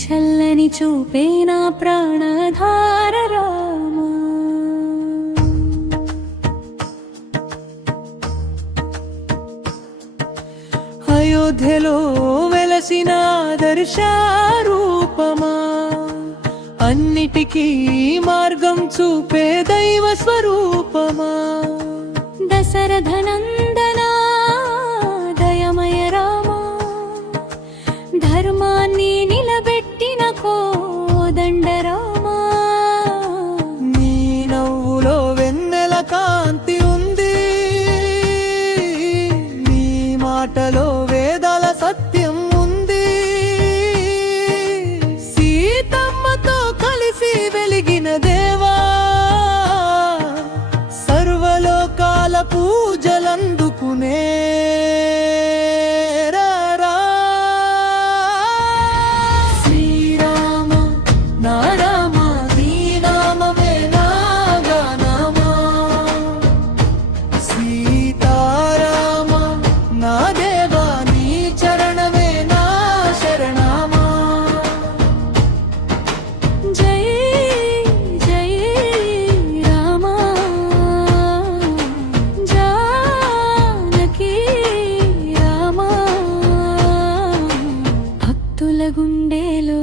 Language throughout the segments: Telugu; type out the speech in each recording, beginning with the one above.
చల్లని చూపే నా ప్రాణధార రామా. అయోధ్యలో వెలసిన ఆదర్శరూపమా, అన్నిటికీ మార్గం చూపే దైవ స్వరూపమా. దశరథ నందనా దయమయ రామా, ధర్మాన్ని నిలబెట్టిన కోదండ రామా. నీ నవ్వులో వెన్నెల కాంతి ఉంది, నీ మాటలో వేదాల సత్యం ఉంది. సీతమ్మతో కలిసి వెలిగిన దేవా, సర్వలోకాల పూజలందుకునే గుండెలో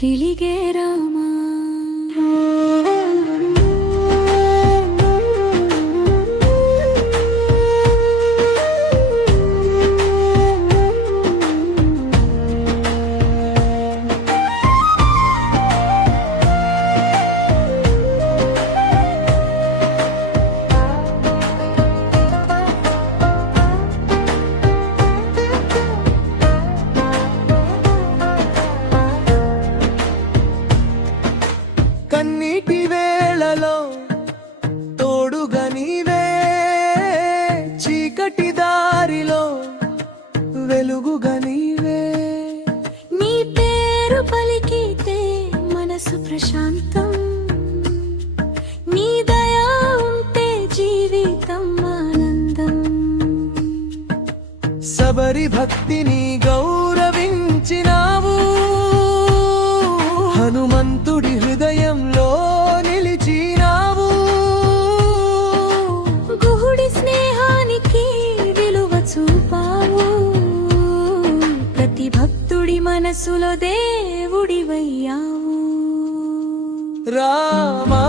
వెలిగే రామా. కన్నీటి వేళలో తోడుగా నీవే, చీకటి దారిలో వెలుగుగా నీవే. నీ పేరు పలికితే మనసు ప్రశాంతం, నీ దయా ఉంటే జీవితం ఆనందం. శబరి భక్తిని గౌరవించినావు, హనుమంతుడి హృదయంలో నిలిచినావు. గుహుడి స్నేహానికి విలువ చూపావు, ప్రతి భక్తుడి మనసులో దేవుడివయ్యావు. రామా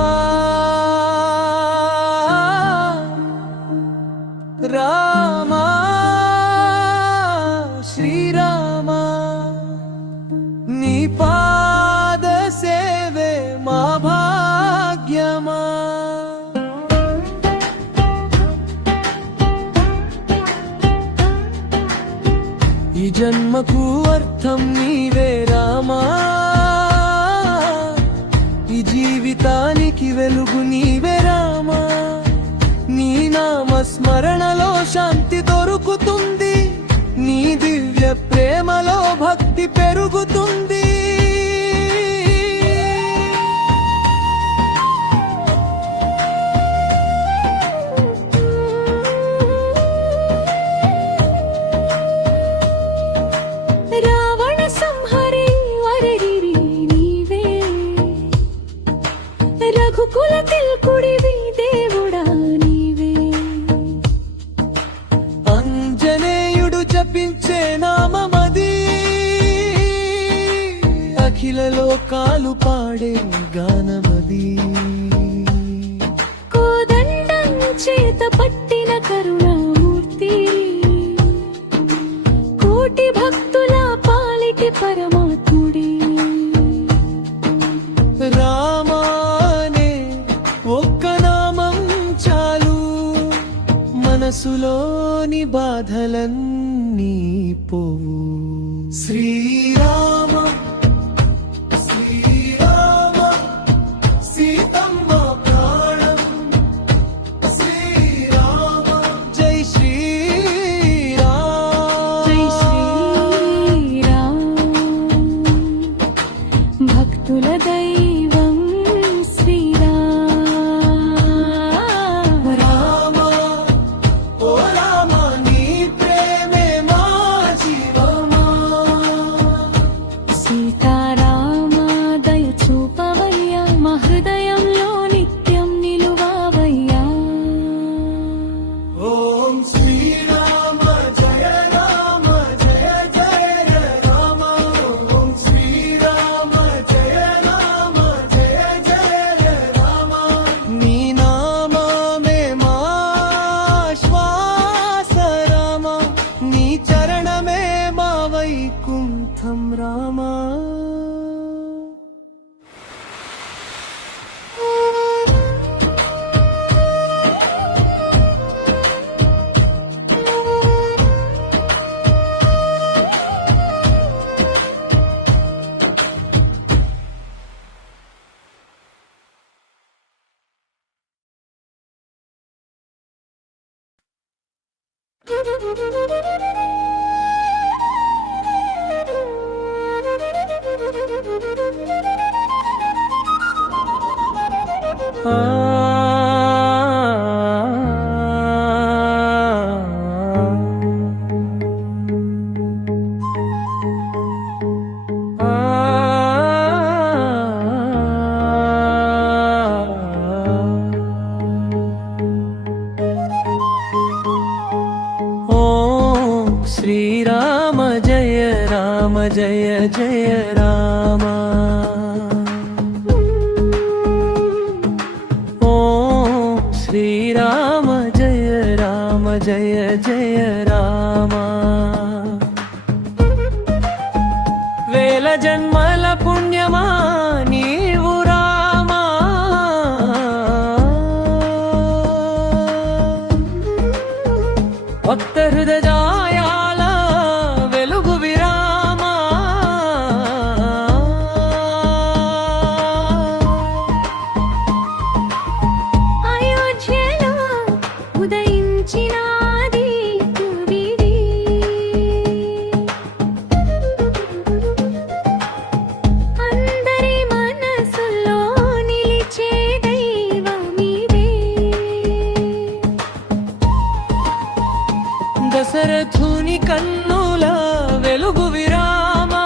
రామా శ్రీరామా, నీ పాద సేవే మా భాగ్యమా. ఈ జన్మకు అర్థం నీవే రామా, ఈ జీవితానికి వెలుగు నీవే రామా. నీ నామ స్మరణలో శాంతి దొరుకుతుంది, నీ దివ్య ప్రేమలో భక్తి పెరుగుతుంది. రావణ సంహరి వరగిరి నీవే, రఘుకుల తిల్కుడివి దేవుడా నీవే. అంజనేయుడు జపించే నామమది, అఖిల లోకాలు పాడే గానమది. కోదండం చేత పట్టిన కరుణామూర్తి, కోటి భక్తుల పాలిటి పరమాత్ముడి. రామానే ఒక్క నామం చాలు, మనసులోని బాధలన్నీ పోవు. శ్రీరామ శ్రీరామ సీతమ్మ ప్రాణం, శ్రీరామ జై శ్రీరామ జై శ్రీరామ. భక్తుల దైవం శ్రీరామ. రామ ఓ రామ నీ ప్రేమే మా జీవమా. శ్రీరామ జయ రామ జయ జయ రామ ఓం శ్రీరామ జయ రామ జయ జయ రామ వేల జన్మల పుణ్యమా నీవు రామా భక్త హృదయాల వెలుగు విరామా అయోధ్యలో ఉదయించినాది తుదిది అందరి మనసులో నిలిచే దైవమిదే దశరథుని కన్నుల వెలుగు విరామా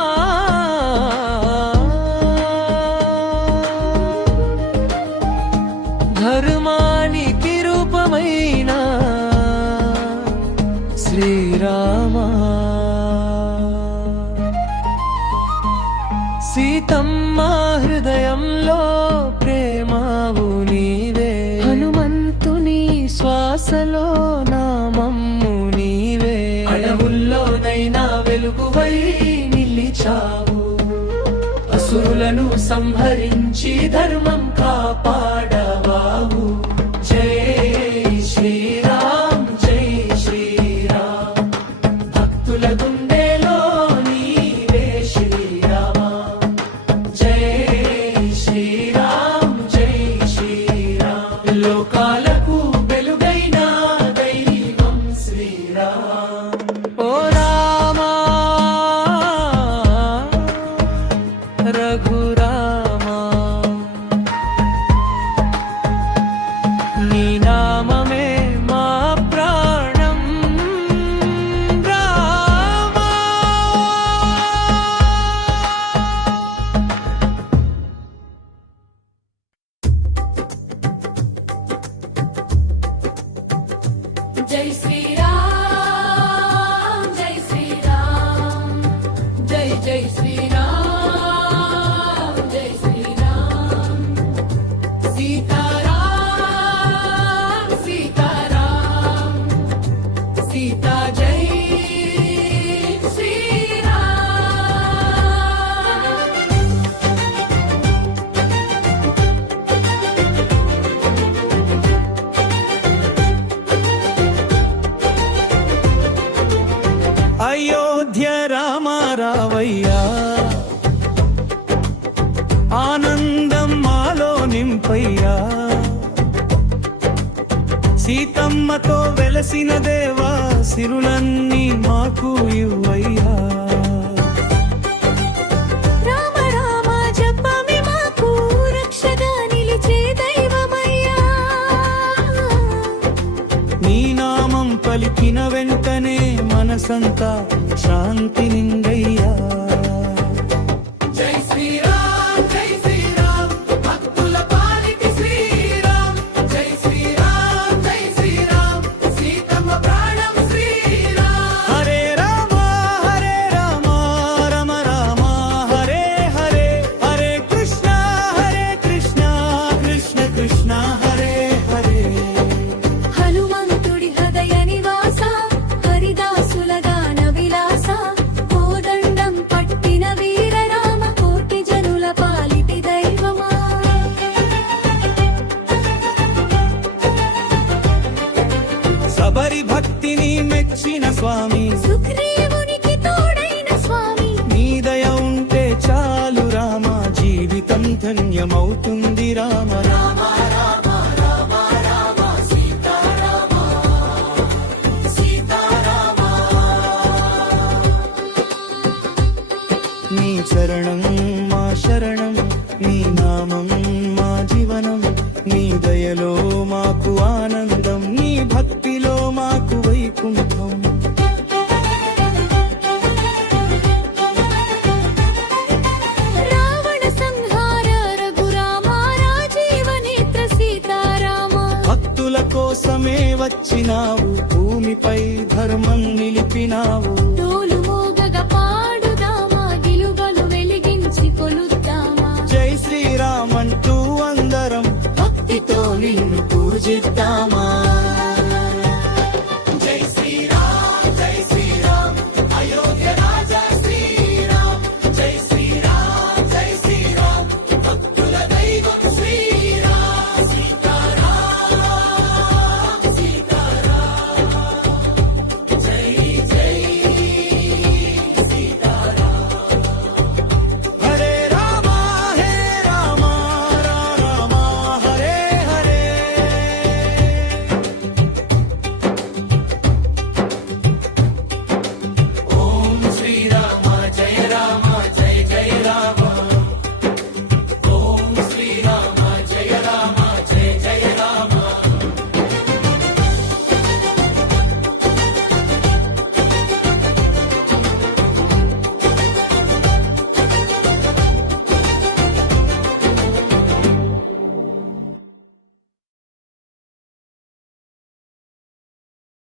ధర్మానికి రూపమైన శ్రీరామా సీతమ్మ హృదయంలో ప్రేమావు నీవే హనుమంతుని శ్వాసలో నామమ్ము నీవే అడవుల్లోనైనా వెలుగువై నిలిచావు అసురులను సంహరించి ధర్మం కాపాడవావు జై శ్రీరామ్ జై శ్రీరామ్ భక్తుల గుండెలో నీవే శ్రీరామ జై శ్రీరామ్ జై శ్రీరామ్ లోకాలకు వెలుగైన దైవం శ్రీరామ్ ఓ రామా రఘురామా నీ నామమే మా ప్రాణం రామా జై శ్రీరామ్ జై శ్రీరామ్ జై జై శ్రీరామ్ జై శ్రీరామ్ సీతారాం సీతారాం సీతా జై శ్రీరామ్ అయోధ్య రామ రావయ్యా ఆనందం మాలో నింపయ్యా సీతమ్మతో వెలసిన దేవా సిరులన్నీ మాకు ఇవ్వయ్యా రామ రామ జపమే మాకు రక్షగా నిలిచే దైవమయ్యా నీ నామం పలికిన వెంటనే మనసంతా శాంతి నిండయ్యా జై శ్రీరామ్ జై శ్రీరామ్ భక్తుల పాలిటి శ్రీరామ్ జై శ్రీరామ్ జై శ్రీరామ్ సీతమ్మ ప్రాణం శ్రీరామ్ హరే రామ రామ రామ హరే హరే హరే కృష్ణ కృష్ణ కృష్ణ హరే హరే హనుమంతుడి హృదయ నివాస హరిదాసుల గాన విలాస కోదండం పట్టిన వీర రామ కోటి జనుల పాలిటి దైవమా శబరి భక్తిని మెచ్చిన స్వామి సుగ్రీవునికి తోడైన స్వామి నీ దయ ఉంటే చాలు రామ జీవితం ధన్యమవుతుంది రామ రామ రామ రామ రామ సీతారామ సీతారామ వచ్చినావు, భూమిపై ధర్మం నిలిపినావు. డోలు మోగగా పాడుదామా, గిలుగలు వెలిగించి కొలుద్దామా. జై శ్రీరామ్ అంటూ అందరం భక్తితో నిన్ను పూజిద్దామా.